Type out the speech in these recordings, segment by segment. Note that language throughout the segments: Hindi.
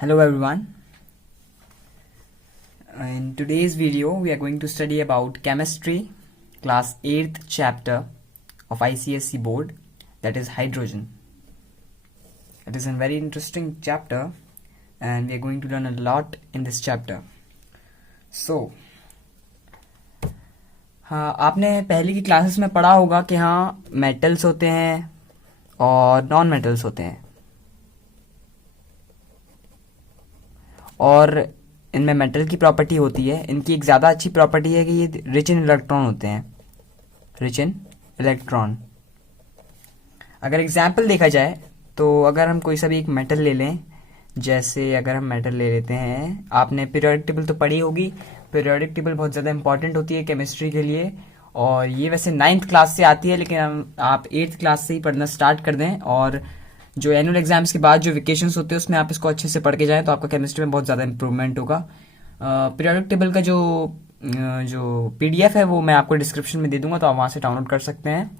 Hello everyone. In today's video we are going to study about chemistry, class 8th chapter of ICSE board, that is hydrogen. It is a very interesting chapter and we are going to learn a lot in this chapter. So हाँ, आपने पहले की क्लासेस में पढ़ा होगा कि हाँ मेटल्स होते हैं और नॉन मेटल्स होते हैं, और इनमें मेटल की प्रॉपर्टी होती है। इनकी एक ज़्यादा अच्छी प्रॉपर्टी है कि ये रिच इन इलेक्ट्रॉन होते हैं, रिच इन इलेक्ट्रॉन। अगर एग्जाम्पल देखा जाए तो अगर हम कोई सा भी एक मेटल ले लें, जैसे अगर हम मेटल ले लेते हैं, आपने पीरियोडिक टेबल तो पढ़ी होगी। पीरियोडिक टेबल बहुत ज़्यादा इंपॉर्टेंट होती है केमिस्ट्री के लिए, और ये वैसे 9th क्लास से आती है, लेकिन आप 8th क्लास से ही पढ़ना स्टार्ट कर दें, और जो एनुअल एग्जाम्स के बाद जो वेकेशंस होते हैं उसमें आप इसको अच्छे से पढ़ के जाएं तो आपका केमिस्ट्री में बहुत ज़्यादा इंप्रूवमेंट होगा। पीरियोडिक टेबल का जो पीडीएफ है वो मैं आपको डिस्क्रिप्शन में दे दूंगा, तो आप वहाँ से डाउनलोड कर सकते हैं।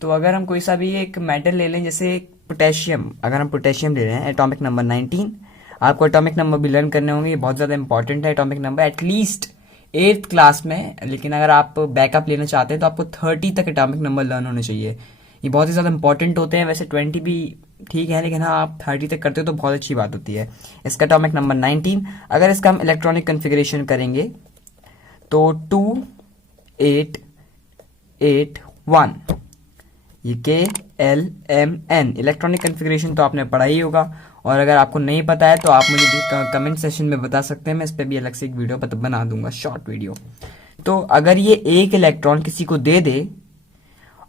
तो अगर हम कोई सा भी एक मेटल ले लें, जैसे पोटेशियम, अगर हम पोटेशियम ले रहे हैं, एटॉमिक नंबर 19, आपको एटॉमिक नंबर भी लर्न करने होंगे, ये बहुत ज़्यादा इंपॉर्टेंट है atomic number, at least 8th class में। लेकिन अगर आप बैकअप लेना चाहते हैं तो आपको 30 तक एटॉमिक नंबर लर्न होने चाहिए। ये बहुत ही ज़्यादा इंपॉर्टेंट होते हैं। वैसे 20 भी ठीक है, लेकिन हाँ आप 30 तक करते हो तो बहुत अच्छी बात होती है। इसका एटॉमिक नंबर 19। अगर इसका हम इलेक्ट्रॉनिक कन्फिग्रेशन करेंगे तो 2881, ये KLMN इलेक्ट्रॉनिक कन्फिग्रेशन तो आपने पढ़ा ही होगा। और अगर आपको नहीं पता है तो आप मुझे कमेंट सेशन में बता सकते हैं, मैं इस पर भी अलग से एक वीडियो बना दूंगा, शॉर्ट वीडियो। तो अगर ये एक इलेक्ट्रॉन किसी को दे दे,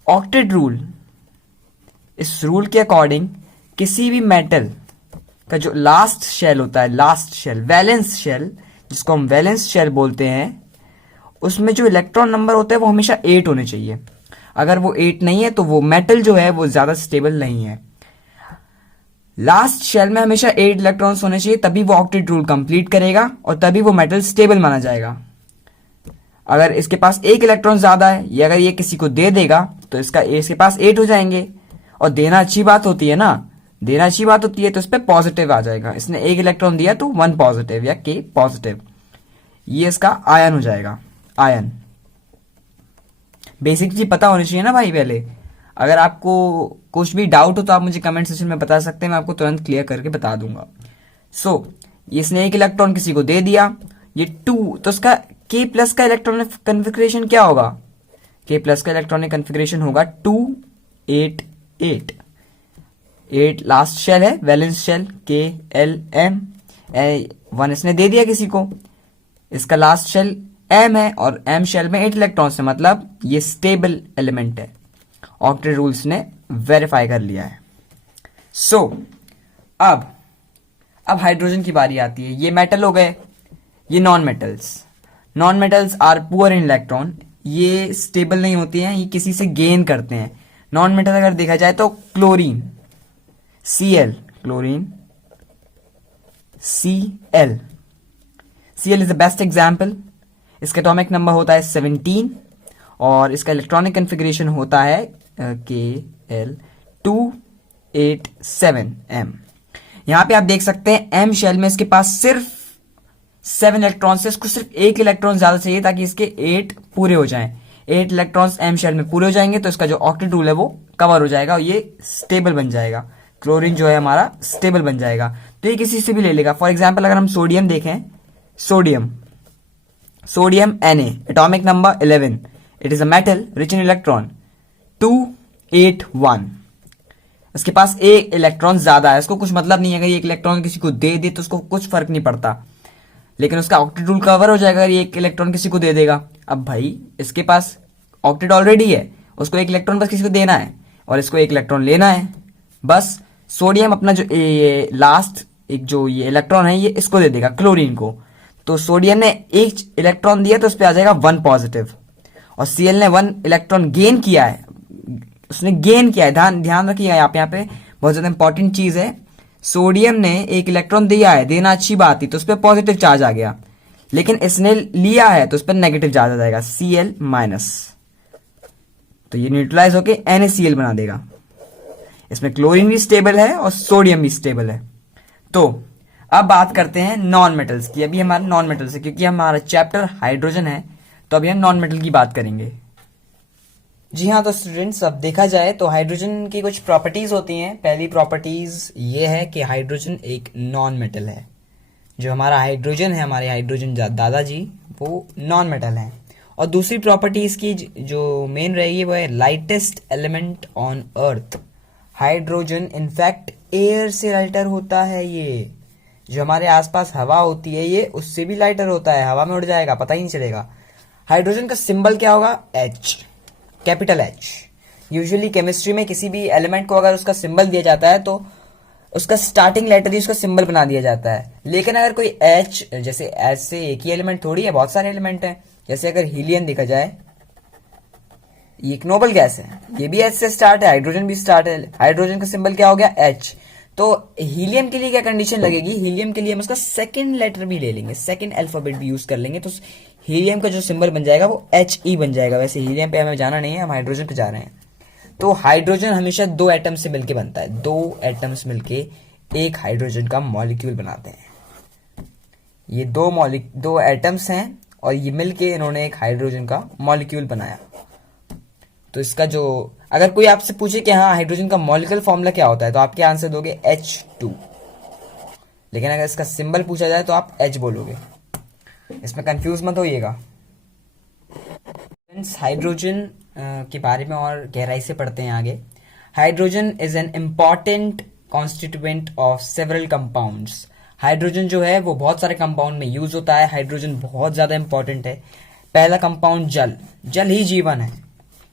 ऑक्टेट रूल, इस रूल के अकॉर्डिंग किसी भी मेटल का जो लास्ट शेल होता है, लास्ट शेल, वैलेंस शेल, जिसको हम वैलेंस शेल बोलते हैं, उसमें जो इलेक्ट्रॉन नंबर होता है वो हमेशा 8 होने चाहिए। अगर वो 8 नहीं है तो वो मेटल जो है वो ज्यादा स्टेबल नहीं है। लास्ट शेल में हमेशा 8 इलेक्ट्रॉन्स होने चाहिए, तभी वो ऑक्टेट रूल कंप्लीट करेगा और तभी वो मेटल स्टेबल माना जाएगा। अगर इसके पास एक इलेक्ट्रॉन ज्यादा है, या अगर ये किसी को दे देगा तो इसके पास 8 हो जाएंगे। और देना अच्छी बात होती है ना, देना अच्छी बात होती है, तो इस पर पॉजिटिव आ जाएगा। इसने एक इलेक्ट्रॉन दिया तो 1 पॉजिटिव या K पॉजिटिव, ये इसका आयन हो जाएगा, आयन। बेसिक चीज पता होनी चाहिए ना भाई पहले। अगर आपको कुछ भी डाउट हो तो आप मुझे कमेंट सेक्शन में बता सकते हैं, मैं आपको तुरंत क्लियर करके बता दूंगा। इसने एक इलेक्ट्रॉन किसी को दे दिया, ये 2, तो इसका K प्लस का इलेक्ट्रॉनिक कन्फिग्रेशन क्या होगा? K प्लस का इलेक्ट्रॉनिक कन्फिग्रेशन होगा 288। 8 लास्ट शेल है, वैलेंस शेल, KLM। 1 इसने दे दिया किसी को, इसका लास्ट शेल M है, और M शेल में 8 इलेक्ट्रॉन्स है, मतलब ये स्टेबल एलिमेंट है। ऑक्टेट रूल्स ने वेरीफाई कर लिया है। अब हाइड्रोजन की बारी आती है। ये मेटल हो गए, ये non metals. Non metals are poor in electron, ये स्टेबल नहीं होती हैं, ये किसी से गेन करते हैं। नॉन मेटल अगर देखा जाए तो chlorine, Cl, chlorine, Cl is the best example. इसका एटॉमिक नंबर होता है 17 और इसका इलेक्ट्रॉनिक कन्फिग्रेशन होता है Kl287M। यहां पे आप देख सकते हैं M शेल में इसके पास सिर्फ 7 इलेक्ट्रॉन से, इसको सिर्फ एक इलेक्ट्रॉन ज्यादा चाहिए ताकि इसके 8 पूरे हो जाएं। 8 इलेक्ट्रॉन्स M शेल में पूरे हो जाएंगे तो इसका जो ऑक्टेट रूल है वो कवर हो जाएगा और ये स्टेबल बन जाएगा। क्लोरीन जो है हमारा स्टेबल बन जाएगा। तो ये किसी से भी ले लेगा। फॉर एग्जाम्पल अगर हम सोडियम देखें, sodium Na, atomic number 11, it is a metal rich in electron 281। इसके पास एक इलेक्ट्रॉन ज्यादा है, इसको कुछ मतलब नहीं है। अगर ये एक इलेक्ट्रॉन किसी को दे दे तो उसको कुछ फर्क नहीं पड़ता, लेकिन उसका ऑक्टेट रूल कवर हो जाएगा अगर ये एक इलेक्ट्रॉन किसी को दे देगा। अब भाई इसके पास ऑक्टेट ऑलरेडी है, उसको एक इलेक्ट्रॉन बस किसी को देना है और इसको एक इलेक्ट्रॉन लेना है बस। सोडियम अपना जो ये लास्ट एक जो ये इलेक्ट्रॉन है ये इसको दे देगा, क्लोरीन को। तो सोडियम ने एक इलेक्ट्रॉन दिया तो उस पर आ जाएगा 1 पॉजिटिव, और Cl ने 1 इलेक्ट्रॉन गेन किया है, उसने गेन किया है। ध्यान रखिएगा, यहाँ पे बहुत ज्यादा इंपॉर्टेंट चीज है। सोडियम ने एक इलेक्ट्रॉन दिया है, देना अच्छी बात थी, तो उस पर पॉजिटिव चार्ज आ गया, लेकिन इसने लिया है तो उस पर नेगेटिव चार्ज आ जाएगा, Cl माइनस। तो ये न्यूट्रलाइज होके NaCl बना देगा। इसमें क्लोरीन भी स्टेबल है और सोडियम भी स्टेबल है। तो अब बात करते हैं नॉन मेटल्स की। अभी हमारा नॉन मेटल्स है, क्योंकि हमारा चैप्टर हाइड्रोजन है, तो अभी हम नॉन मेटल की बात करेंगे। जी हाँ, तो स्टूडेंट्स अब देखा जाए तो हाइड्रोजन की कुछ प्रॉपर्टीज होती हैं। पहली प्रॉपर्टीज ये है कि हाइड्रोजन एक नॉन मेटल है। जो हमारा हाइड्रोजन है, हमारे हाइड्रोजन दादाजी, वो नॉन मेटल है। और दूसरी प्रॉपर्टीज की जो मेन रहेगी वो है lightest element on earth. Hydrogen in fact air से लाइटर होता है। ये जो हमारे आसपास हवा होती है ये उससे भी लाइटर होता है, हवा में उड़ जाएगा, पता ही नहीं चलेगा। हाइड्रोजन का सिंबल क्या होगा? H, capital H। Usually chemistry में किसी भी एलिमेंट को अगर उसका सिंबल दिया जाता है तो उसका स्टार्टिंग लेटर ही उसका सिंबल बना दिया जाता है। लेकिन अगर कोई H, जैसे H से एक ही एलिमेंट थोड़ी है, बहुत सारे एलिमेंट हैं। जैसे अगर हीलियम देखा जाए, ये एक नोबल गैस है, ये भी H से स्टार्ट है, हाइड्रोजन भी स्टार्ट है। हाइड्रोजन का सिंबल क्या हो गया? H। तो हीलियम के लिए क्या कंडीशन लगेगी? हीलियम के लिए हम उसका सेकंड लेटर भी ले लेंगे, सेकंड अल्फाबेट भी यूज कर लेंगे, तो हीलियम का जो सिंबल बन जाएगा वो He बन जाएगा। वैसे हीलियम पे हमें जाना नहीं है, हम हाइड्रोजन पे जा रहे हैं। तो हाइड्रोजन हमेशा दो एटम से मिलके बनता है, दो एटम्स मिलके एक हाइड्रोजन का मॉलिक्यूल बनाते हैं। ये दो एटम्स हैं और ये मिलके इन्होंने एक हाइड्रोजन का मॉलिक्यूल बनाया। तो इसका जो, अगर कोई आपसे पूछे कि हाँ हाइड्रोजन का मॉलिक्यूलर फॉर्मूला क्या होता है, तो आप क्या आंसर दोगे? H2। लेकिन अगर इसका सिंबल पूछा जाए तो आप H बोलोगे। इसमें कंफ्यूज मत होइएगा। हाइड्रोजन के बारे में और गहराई से पढ़ते हैं आगे। Hydrogen is an important constituent of several compounds. Hydrogen जो है वो बहुत सारे कंपाउंड में यूज होता है। हाइड्रोजन बहुत ज्यादा इंपॉर्टेंट है। पहला कंपाउंड जल। जल ही जीवन है।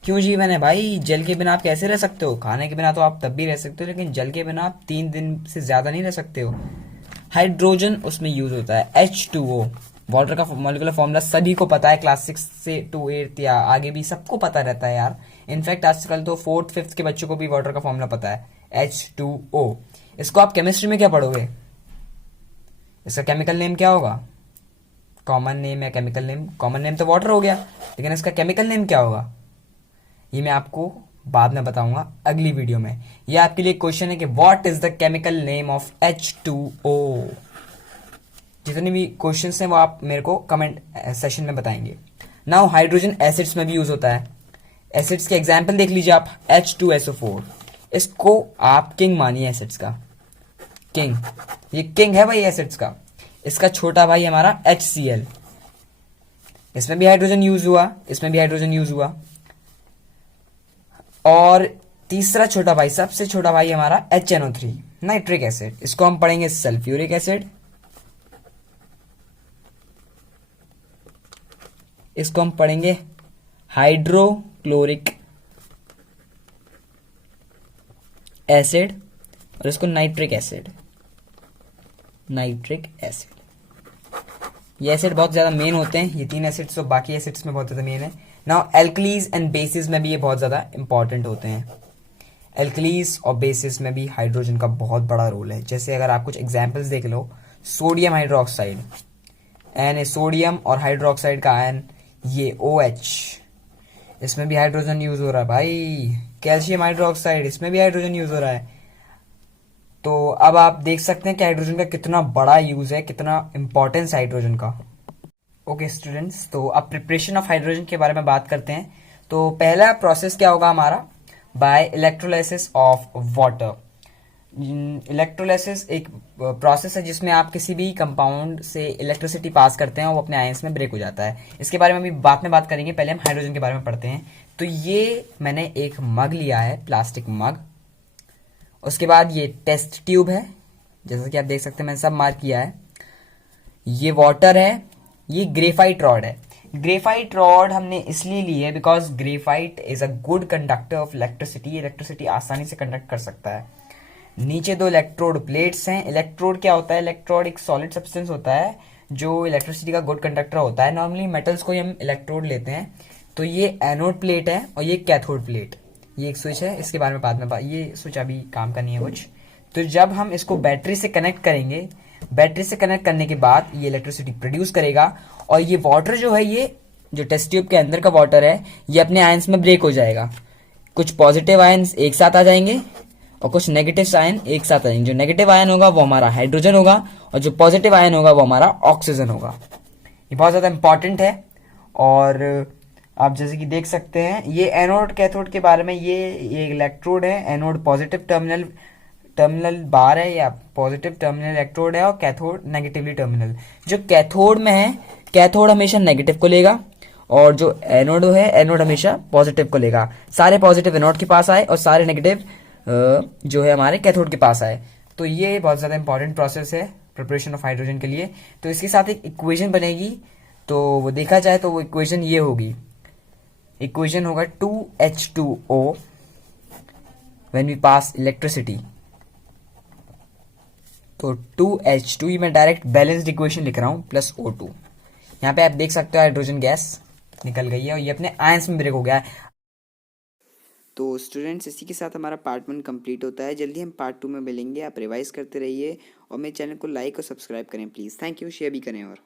क्यों जीवन है भाई? जल के बिना आप कैसे रह सकते हो? खाने के बिना तो आप तब भी रह सकते हो, लेकिन जल के बिना आप 3 दिन से ज्यादा नहीं रह सकते हो। हाइड्रोजन उसमें यूज होता है। H2O, वाटर का मॉलिक्यूलर फॉर्मूला सभी को पता है, क्लास 6 से टू 8 या आगे भी सबको पता रहता है यार। इनफैक्ट आजकल तो 4th 5th के बच्चों को भी वाटर का फॉर्मूला पता है, H2O। इसको आप केमिस्ट्री में क्या पढ़ोगे? इसका केमिकल नेम क्या होगा? कॉमन नेम या केमिकल नेम? कॉमन नेम तो वाटर हो गया, लेकिन इसका केमिकल नेम क्या होगा ये मैं आपको बाद में बताऊंगा अगली वीडियो में। ये आपके लिए क्वेश्चन है कि what is the chemical name of H2O। जितने भी क्वेश्चंस हैं वो आप मेरे को कमेंट सेशन में बताएंगे। नाउ हाइड्रोजन एसिड्स में भी यूज होता है। एसिड्स के एग्जांपल देख लीजिए आप। H2SO4, इसको आप किंग मानिए एसिड्स का, किंग। ये किंग है भाई एसिड्स का। इसका छोटा भाई हमारा HCl, इसमें भी हाइड्रोजन यूज हुआ, इसमें भी हाइड्रोजन यूज हुआ। और तीसरा छोटा भाई, सबसे छोटा भाई हमारा HNO3, नाइट्रिक एसिड। इसको हम पढ़ेंगे सल्फ्यूरिक एसिड, इसको हम पढ़ेंगे हाइड्रोक्लोरिक एसिड, और इसको नाइट्रिक एसिड, नाइट्रिक एसिड। ये एसिड बहुत ज्यादा मेन होते हैं, ये 3 एसिड्स तो बाकी एसिड्स में बहुत ज्यादा मेन है। नाउ एल्कलीज एंड बेसिस में भी ये बहुत ज्यादा इंपॉर्टेंट होते हैं। एल्कलीज और बेसिस में भी हाइड्रोजन का बहुत बड़ा रोल है। जैसे अगर आप कुछ एग्जांपल्स देख लो, सोडियम हाइड्रोक्साइड, एन सोडियम और हाइड्रोक्साइड का आयन, ये OH, इसमें भी हाइड्रोजन यूज हो रहा है भाई। कैल्शियम हाइड्रोक्साइड, इसमें भी हाइड्रोजन यूज हो रहा है। तो अब आप देख सकते हैं कि हाइड्रोजन का कितना बड़ा यूज है, कितना इंपॉर्टेंस हाइड्रोजन का। ओके स्टूडेंट्स, तो अब प्रिपरेशन ऑफ हाइड्रोजन के बारे में बात करते हैं। तो पहला प्रोसेस क्या होगा हमारा? By electrolysis of water. Electrolysis एक प्रोसेस है जिसमें आप किसी भी कंपाउंड से इलेक्ट्रिसिटी पास करते हैं और वो अपने आयंस में ब्रेक हो जाता है। इसके बारे में भी बाद में बात करेंगे, पहले हम हाइड्रोजन के बारे में पढ़ते हैं। तो ये मैंने एक मग लिया है, प्लास्टिक मग। उसके बाद ये टेस्ट ट्यूब है, जैसा कि आप देख सकते हैं मैंने सब मार्क किया है। ये वाटर है, ये ग्रेफाइट रॉड है। ग्रेफाइट रॉड हमने इसलिए ली है because graphite is a good conductor of electricity. Electricity आसानी से कंडक्ट कर सकता है। नीचे 2 इलेक्ट्रोड प्लेट्स हैं। इलेक्ट्रोड क्या होता है? इलेक्ट्रोड एक सॉलिड सब्सटेंस होता है जो इलेक्ट्रिसिटी का गुड कंडक्टर होता है। नॉर्मली मेटल्स को ही हम इलेक्ट्रोड लेते हैं। तो ये एनोड प्लेट है और ये कैथोड प्लेट। ये एक स्विच है, इसके बारे में बाद में ये स्विच अभी काम का नहीं है कुछ। तो जब हम इसको बैटरी से कनेक्ट करेंगे, बैटरी से कनेक्ट करने के बाद ये इलेक्ट्रिसिटी प्रोड्यूस करेगा और ये वाटर जो है, ये जो टेस्ट ट्यूब के अंदर का वाटर है, ये अपने आयंस में ब्रेक हो जाएगा। कुछ पॉजिटिव आयंस एक साथ आ जाएंगे और कुछ नेगेटिव आयन एक साथ आएंगे। जो नेगेटिव आयन होगा वो हमारा हाइड्रोजन होगा और जो पॉजिटिव आयन होगा वो हमारा ऑक्सीजन होगा। ये बहुत ज़्यादा इंपॉर्टेंट है। और आप जैसे कि देख सकते हैं ये एनोड कैथोड के बारे में, ये इलेक्ट्रोड है, एनोड पॉजिटिव टर्मिनल बार है या पॉजिटिव टर्मिनल इलेक्ट्रोड है और कैथोड नेगेटिवली टर्मिनल। जो कैथोड में है, कैथोड हमेशा नेगेटिव को लेगा और जो एनोड है, एनोड हमेशा पॉजिटिव को लेगा। सारे पॉजिटिव एनोड के पास आए और सारे नेगेटिव जो है हमारे कैथोड के पास आए। तो ये बहुत ज़्यादा इंपॉर्टेंट प्रोसेस है प्रिपरेशन ऑफ हाइड्रोजन के लिए। तो इसके साथ एक इक्वेशन बनेगी, तो वो देखा जाए तो वो इक्वेशन ये होगी। इक्वेशन होगा 2H2O when we pass electricity. तो 2H2 मैं डायरेक्ट बैलेंस्ड इक्वेशन लिख रहा हूँ प्लस O2। यहाँ पे आप देख सकते हो हाइड्रोजन गैस निकल गई है और ये अपने आयंस में ब्रेक हो गया है। तो स्टूडेंट्स इसी के साथ हमारा पार्ट 1 कंप्लीट होता है। जल्दी हम पार्ट 2 में मिलेंगे। आप रिवाइज करते रहिए और मेरे चैनल को लाइक और सब्सक्राइब करें प्लीज़। Thank you. शेयर भी करें और